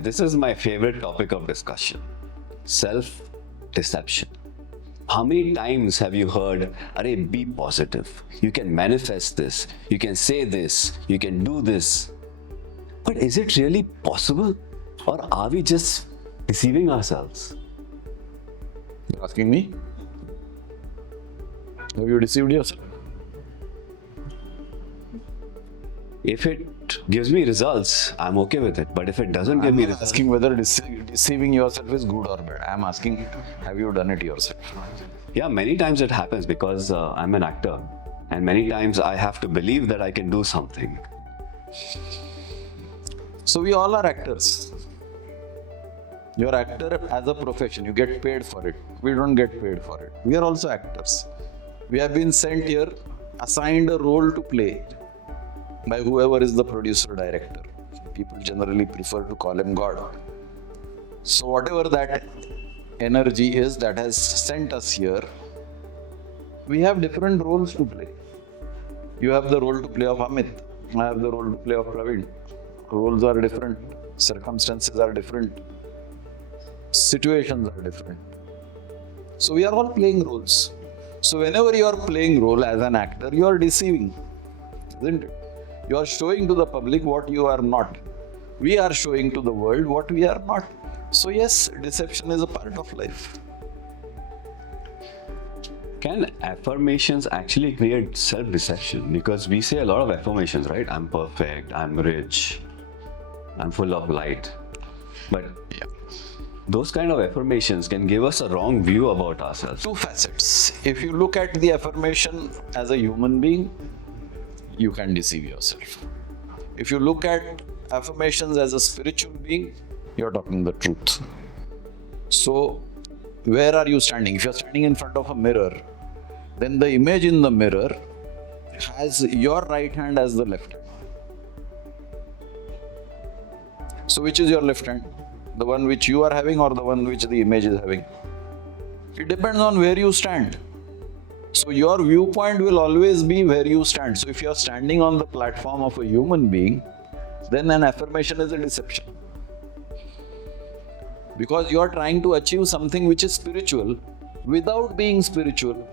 This is my favorite topic of discussion. Self-deception. How many times have you heard, "Arey, be positive. You can manifest this. You can say this. You can do this." But is it really possible? Or are we just deceiving ourselves? You're asking me? Have you deceived yourself? If it gives me results, I'm okay with it. But if it doesn't give I'm me not results, asking whether deceiving yourself is good or bad. I'm asking, have you done it yourself? yeah, many times it happens because I'm an actor. And many times I have to believe that I can do something. So we all are actors. You're actor as a profession. You get paid for it. We don't get paid for it. We are also actors. We have been sent here, assigned a role to play by whoever is the producer director. People generally prefer to call him God. So whatever that energy is that has sent us here, we have different roles to play. You have the role to play of Amit. I have the role to play of Praveen. Roles are different. Circumstances are different. Situations are different. So we are all playing roles. So whenever you are playing role as an actor, you are deceiving, isn't it? You are showing to the public what you are not. We are showing to the world what we are not. So yes, deception is a part of life. Can affirmations actually create self-deception? Because we say a lot of affirmations, right? I'm perfect, I'm rich, I'm full of light. But those kind of affirmations can give us a wrong view about ourselves. Two facets. If you look at the affirmation as a human being, you can deceive yourself. If you look at affirmations as a spiritual being, you're talking the truth. So, where are you standing? If you're standing in front of a mirror, then the image in the mirror has your right hand as the left hand. So, which is your left hand? The one which you are having or the one which the image is having? It depends on where you stand. So your viewpoint will always be where you stand. So if you are standing on the platform of a human being, then an affirmation is a deception. Because you are trying to achieve something which is spiritual without being spiritual.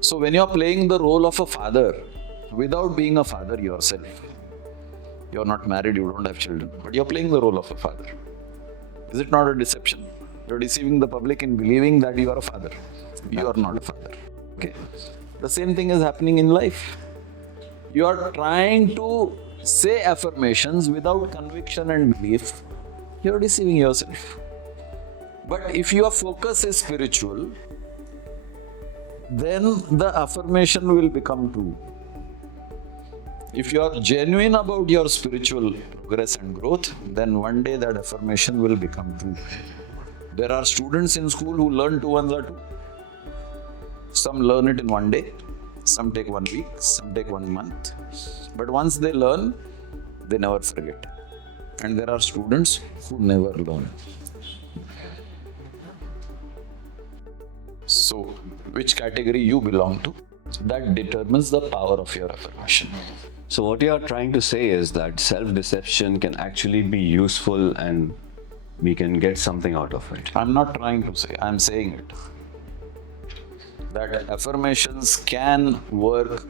So when you are playing the role of a father without being a father yourself, you are not married, you don't have children, but you are playing the role of a father. Is it not a deception? You are deceiving the public in believing that you are a father. You are not a father. Okay. The same thing is happening in life. You are trying to say affirmations without conviction and belief. You are deceiving yourself. But if your focus is spiritual, then the affirmation will become true. If you are genuine about your spiritual progress and growth, then one day that affirmation will become true. There are students in school who learn 2 1 2. Some learn it in one day, some take 1 week, some take 1 month. But once they learn, they never forget. And there are students who never learn. So, which category you belong to, that determines the power of your affirmation. So what you are trying to say is that self-deception can actually be useful and we can get something out of it. I'm not trying to say, I'm saying it. That affirmations can work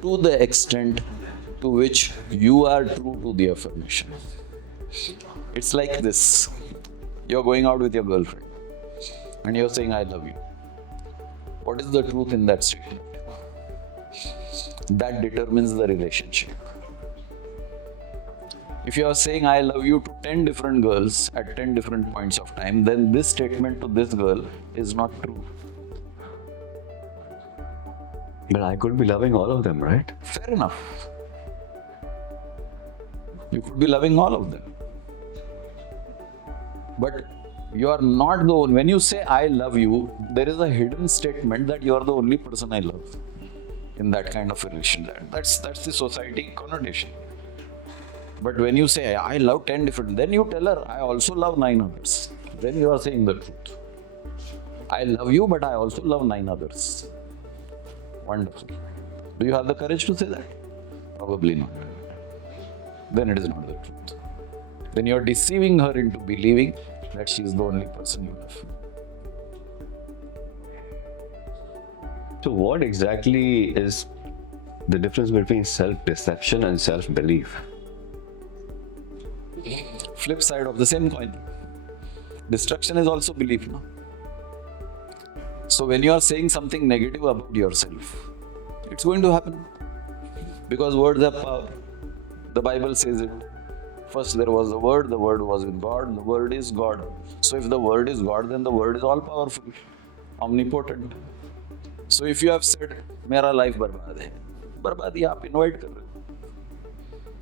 to the extent to which you are true to the affirmation. It's like this. You're going out with your girlfriend and you're saying, "I love you." What is the truth in that statement? That determines the relationship. If you are saying "I love you" to 10 different girls at 10 different points of time, then this statement to this girl is not true. But I could be loving all of them, right? Fair enough. You could be loving all of them. But you are not the one. When you say "I love you," there is a hidden statement that you are the only person I love in that kind of a relationship. That's the society connotation. But when you say "I love 10 different," then you tell her "I also love 9 others." Then you are saying the truth. I love you, but I also love 9 others. Wonderful. Do you have the courage to say that? Probably not. Then it is not the truth. then you're deceiving her into believing that she is the only person you love. So, what exactly is the difference between self-deception and self-belief? Flip side of the same coin. Destruction is also belief, no? So when you are saying something negative about yourself, it's going to happen. Because words have power. The Bible says it. First there was the Word was with God, the Word is God. So if the Word is God, then the Word is all powerful, omnipotent. So if you have said, मेरा life बर्बाद है, बर्बादी आप invite कर रहे हो.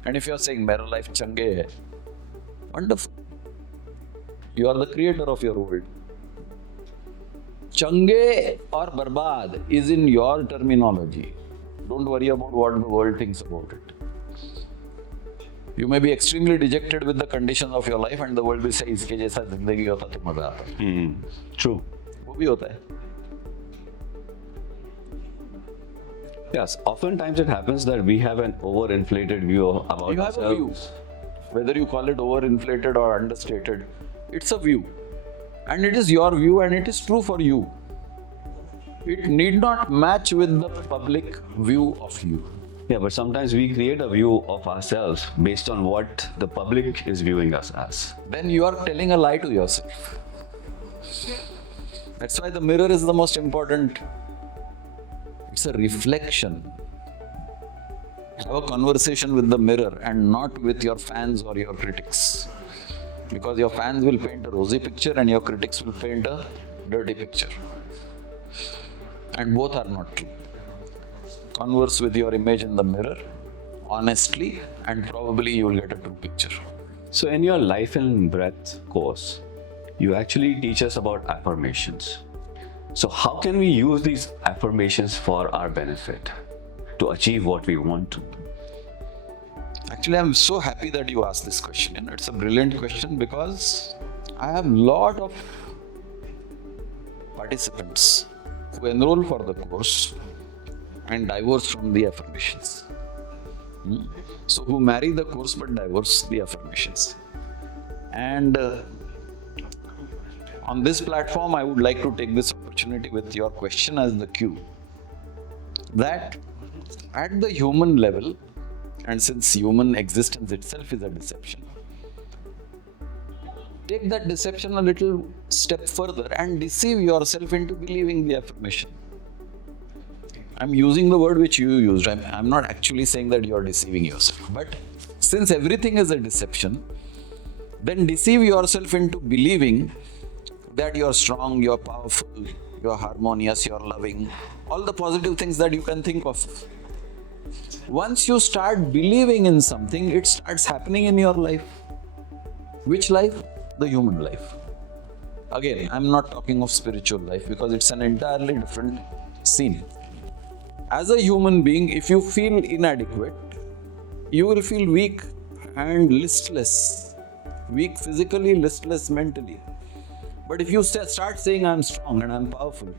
And if you are saying, मेरा life चंगे है, wonderful. You are the creator of your world. Change or barbad is in your terminology. Don't worry about what the world thinks about it. You may be extremely dejected with the conditions of your life and the world will say, इसके जैसा जिंदगी होता तो मजा आता. True. वो भी होता है. Yes, oftentimes it happens that we have an overinflated view about You have ourselves. a view. Whether you call it overinflated or understated, it's a view. And it is your view and it is true for you. It need not match with the public view of you. Yeah, but sometimes we create a view of ourselves based on what the public is viewing us as. Then you are telling a lie to yourself. That's why the mirror is the most important. It's a reflection. Have a conversation with the mirror and not with your fans or your critics. Because your fans will paint a rosy picture and your critics will paint a dirty picture. And both are not true. Converse with your image in the mirror honestly and probably you will get a true picture. So, in your Life and Breath course, you actually teach us about affirmations. So, how can we use these affirmations for our benefit to achieve what we want to? Actually, I'm so happy that you asked this question. And it's a brilliant question because I have a lot of participants who enroll for the course and divorce from the affirmations. So, who marry the course but divorce the affirmations. And on this platform, I would like to take this opportunity with your question as the cue. That at the human level, and since human existence itself is a deception, take that deception a little step further and deceive yourself into believing the affirmation. I'm using the word which you used. I'm not actually saying that you're deceiving yourself. But since everything is a deception, then deceive yourself into believing that you're strong, you're powerful, you're harmonious, you're loving, all the positive things that you can think of. Once you start believing in something, it starts happening in your life. Which life? The human life. Again, I'm not talking of spiritual life because it's an entirely different scene. As a human being, if you feel inadequate, you will feel weak and listless. Weak physically, listless mentally. But if you start saying, I'm strong and I'm powerful,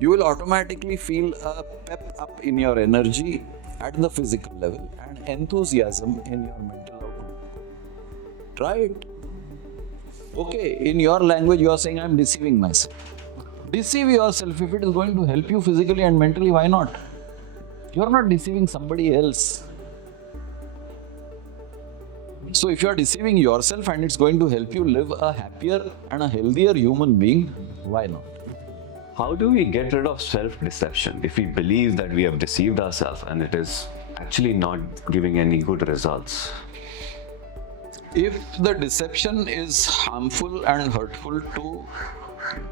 you will automatically feel a pep up in your energy at the physical level and enthusiasm in your mental outlook. Try it. Okay, in your language, you are saying, I'm deceiving myself. Deceive yourself. If it is going to help you physically and mentally, why not? You are not deceiving somebody else. So if you are deceiving yourself and it's going to help you live a happier and a healthier human being, why not? How do we get rid of self-deception if we believe that we have deceived ourselves and it is actually not giving any good results? If the deception is harmful and hurtful to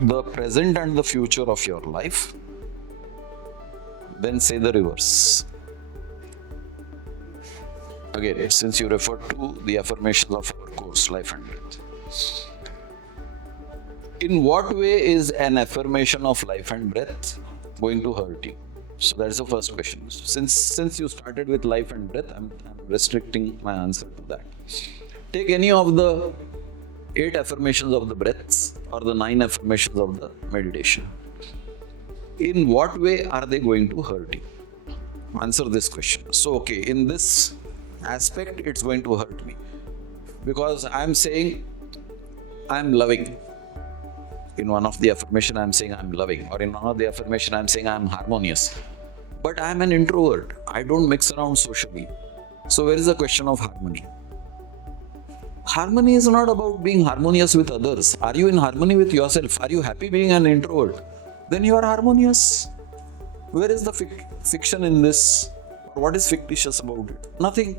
the present and the future of your life, then say the reverse. Again, since you refer to the affirmations of our course, Life and Breath. In what way is an affirmation of life and breath going to hurt you? So that is the first question. Since you started with life and breath, I'm restricting my answer to that. Take any of the 8 affirmations of the breaths or the 9 affirmations of the meditation. In what way are they going to hurt you? Answer this question. So, okay, in this aspect, it's going to hurt me. Because I'm saying I'm loving. In one of the affirmation, I'm saying I'm loving. Or in one of the affirmation, I'm saying I'm harmonious. But I'm an introvert. I don't mix around socially. So where is the question of harmony? Harmony is not about being harmonious with others. Are you in harmony with yourself? Are you happy being an introvert? Then you are harmonious. Where is the fiction in this? What is fictitious about it? Nothing.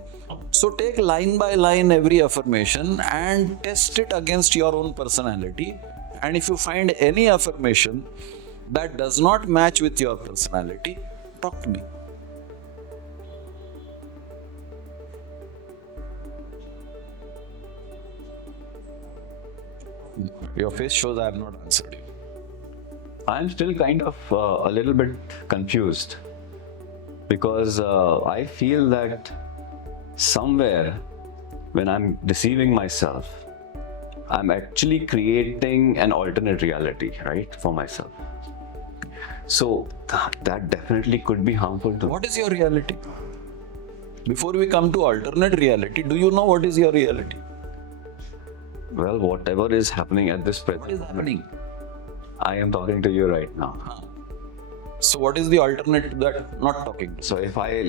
So take line by line every affirmation and test it against your own personality. And if you find any affirmation that does not match with your personality, talk to me. Your face shows I have not answered you. I'm still kind of a little bit confused because I feel that somewhere when I'm deceiving myself, I'm actually creating an alternate reality, right, for myself. So that definitely could be harmful to me. What is your reality? Before we come to alternate reality, do you know what is your reality? Well, whatever is happening at this present What is happening? I am talking to you right now. So what is the alternate to that? Not talking. So if I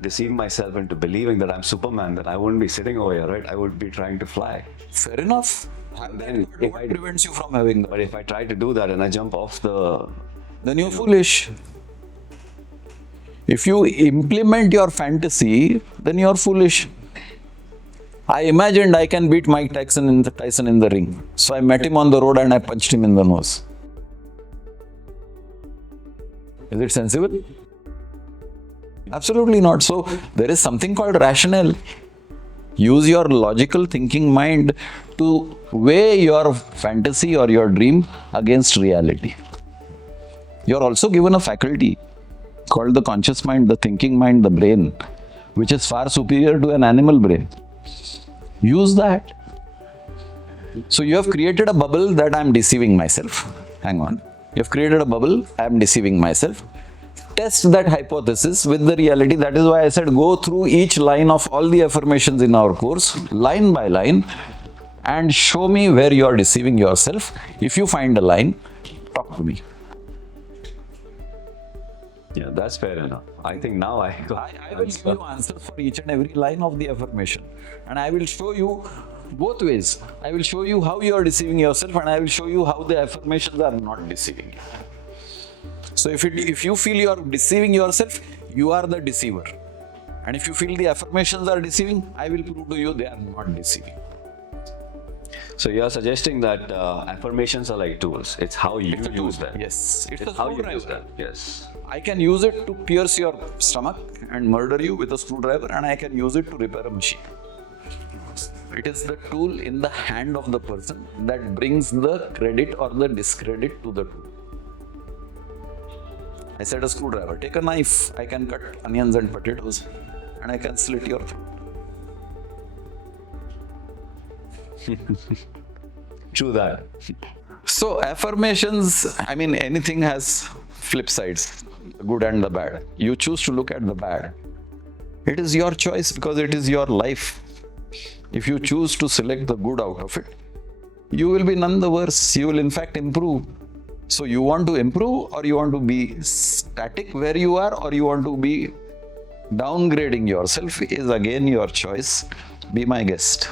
deceive myself into believing that I'm Superman, then I wouldn't be sitting over here, right? I would be trying to fly. Fair enough. And then What prevents you from having that? But if I try to do that and I jump off the... Then you're foolish. If you implement your fantasy, then you're foolish. I imagined I can beat Mike Tyson in the ring. So I met him on the road and I punched him in the nose. Is it sensible? Absolutely not. So there is something called rationale. Use your logical thinking mind to weigh your fantasy or your dream against reality. You're also given a faculty called the conscious mind, the thinking mind, the brain, which is far superior to an animal brain. Use that. So you have created a bubble that I'm deceiving myself. Hang on. You have created a bubble, I'm deceiving myself. Test that hypothesis with the reality. That is why I said go through each line of all the affirmations in our course, line by line, and show me where you are deceiving yourself. If you find a line, talk to me. Yeah, that's fair enough. I think now I got... I will give you answers for each and every line of the affirmation. And I will show you both ways. I will show you how you are deceiving yourself and I will show you how the affirmations are not deceiving you. So if you feel you are deceiving yourself, you are the deceiver. And if you feel the affirmations are deceiving, I will prove to you they are not deceiving. So you are suggesting that affirmations are like tools. It's how you use them. Yes. It's how you use them. Yes. I can use it to pierce your stomach and murder you with a screwdriver, and I can use it to repair a machine. It is the tool in the hand of the person that brings the credit or the discredit to the tool. I said a screwdriver. Take a knife. I can cut onions and potatoes, and I can slit your throat. True that. So affirmations, I mean, anything has flip sides, the good and the bad. You choose to look at the bad. It is your choice because it is your life. If you choose to select the good out of it, you will be none the worse. You will in fact improve. So you want to improve, or you want to be static where you are, or you want to be downgrading yourself is again your choice. Be my guest.